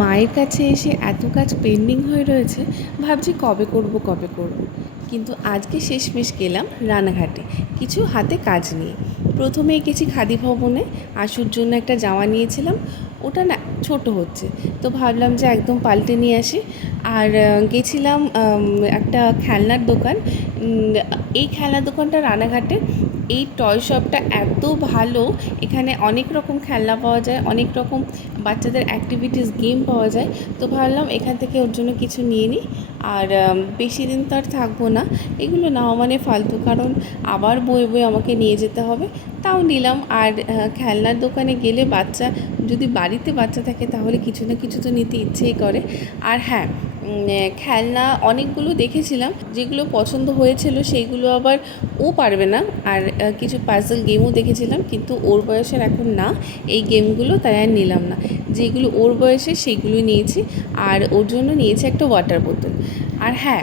মায়ের কাছে এসে এত কাজ পেন্ডিং হয়ে রয়েছে, ভাবছি কবে করব। কিন্তু আজকে শেষমেশ গেলাম রানাঘাটে কিছু হাতে কাজ নিয়ে। প্রথমেই গেছি খাদি ভবনে, আশুর জন্য একটা জামা নিয়েছিলাম, ওটা না ছোট হচ্ছে, তো ভাবলাম যে একদম পাল্টে নিয়ে আসি। আর গেছিলাম একটা খেলনার দোকান। এই খেলনার দোকানটা রানাঘাটে, এই টয় শপটা এত ভালো, এখানে অনেক রকম খেলনা পাওয়া যায়, অনেক রকম বাচ্চাদের অ্যাক্টিভিটিস গেম পাওয়া যায়। তো ভাবলাম এখান থেকে ওর জন্য কিছু নিয়ে নিই। আর বেশি দিন তো আর থাকবো না, এগুলো নেওয়া মানে ফালতু, কারণ আবার বয়ে বয়ে আমাকে নিয়ে যেতে হবে। তাও নিলাম। আর খেলনার দোকানে গেলে বাচ্চা, যদি বাড়িতে বাচ্চা থাকে তাহলে কিছু না কিছু তো নিতে ইচ্ছেই করে। আর হ্যাঁ, খেলনা অনেকগুলো দেখেছিলাম, যেগুলো পছন্দ হয়েছিল সেইগুলো আবার ও পারবে না। আর কিছু পাজল গেমও দেখেছিলাম, কিন্তু ওর বয়সের এখন না এই গেমগুলো, তাই আর নিলাম না। যেগুলো ওর বয়সে সেইগুলো নিয়েছি। আর ওর জন্য নিয়েছি একটা ওয়াটার বোতল। আর হ্যাঁ,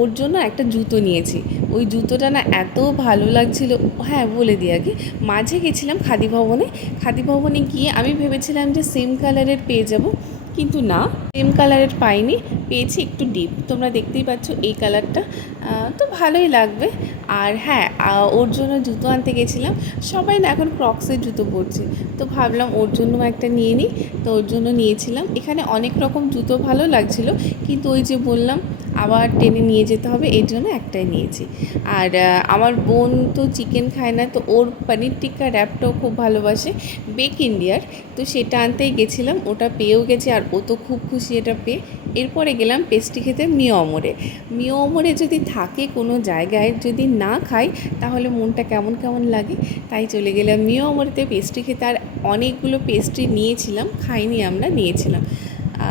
ওর জন্য একটা জুতো নিয়েছি। ওই জুতোটা না এত ভালো লাগছিল। হ্যাঁ, বলে দিই আগে, মাঝে গেছিলাম খাদি ভবনে। খাদি ভবনে গিয়ে আমি ভেবেছিলাম যে সেম কালারের পেয়ে যাব, কিন্তু না, সেম কালারের পাইনি, পেয়েছি একটু ডিপ। তোমরা দেখতেই পাচ্ছ এই কালারটা, তো ভালোই লাগবে। আর হ্যাঁ, ওর জন্য জুতো আনতে গেছিলাম। সবাই না এখন ক্রক্সের জুতো পরছে, তো ভাবলাম ওর জন্য একটা নিয়ে নিই। তো ওর জন্য নিয়েছিলাম। এখানে অনেক রকম জুতো ভালো লাগছিল, কিন্তু ওই যে বললাম আবার টেনে নিয়ে যেতে হবে, এই জন্য একটাই নিয়েছি। আর আমার বোন তো চিকেন খায় না, তো ওর পনির টিক্কা র্যাপটাও খুব ভালোবাসে, বেক ইন্ডিয়ার। তো সেটা আনতেই গেছিলাম, ওটা পেয়েও গেছি, আর ও তো খুব খুশি এটা পেয়ে। এরপরে গেলাম পেস্ট্রি খেতে মিও অমরে। মিও অমরে যদি থাকে কোনো জায়গায়, যদি না খাই তাহলে মনটা কেমন কেমন লাগে, তাই চলে গেলাম মিও অমরেতে পেস্ট্রি খেতে। আর অনেকগুলো পেস্ট্রি নিয়েছিলাম, খাইনি আমরা, নিয়েছিলাম।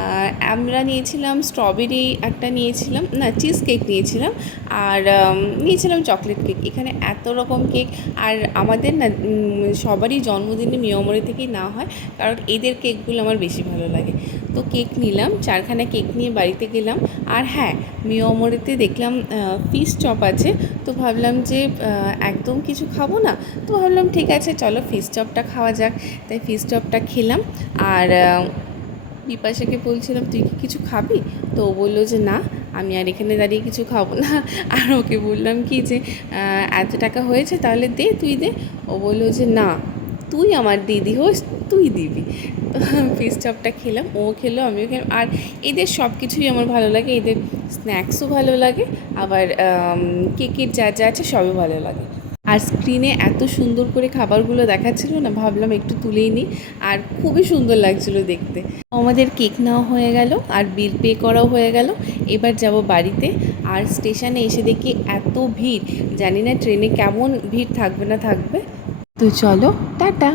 আর আমরা নিয়েছিলাম স্ট্রবেরি একটা, নিয়েছিলাম না চিজ কেক নিয়েছিলাম। আর নিয়েছিলাম চকলেট কেক। এখানে এত রকম কেক। আর আমাদের না সবারই জন্মদিনে মিয়মরি থেকেই না হয়, কারণ এদের কেকগুলো আমার বেশি ভালো লাগে। তো কেক নিলাম, 4খানা কেক নিয়ে বাড়িতে গেলাম। আর হ্যাঁ, মিয়মরিতে দেখলাম ফিশ চপ আছে, তো ভাবলাম যে একদম কিছু খাবো না, তো ভাবলাম ঠিক আছে চলো ফিশ চপটা খাওয়া যাক। তাই ফিশ চপটা খেলাম। আর বিপাশাকে বলছিলাম তুই কি কিছু খাবি, তো ও বললো যে না, আমি আর এখানে দাঁড়িয়ে কিছু খাবো না। আর ওকে বললাম কি যে এত টাকা হয়েছে তাহলে দে, তুই দে। ও বললো যে না, তুই আমার দিদি হোস, তুই দিবি। তো ফিশ চপটা খেলাম, ও খেলো, আমিও খেলাম। আর এদের সব কিছুই আমার ভালো লাগে, এদের স্ন্যাক্সও ভালো লাগে, আবার কেকের যা যা আছে সবই ভালো লাগে। আর স্ক্রিনে এত সুন্দর করে খাবারগুলো দেখাচ্ছিল না, ভাবলাম একটু তুলেই নিই। আর খুবই সুন্দর লাগছিল দেখতে। আমাদের কেক নেওয়া হয়ে গেল, আর বিল পে করাও হয়ে গেল। এবার যাব বাড়িতে। আর স্টেশনে এসে দেখি এত ভিড়, জানি না ট্রেনে কেমন ভিড় থাকবে না থাকবে। তো চলো, টাটা।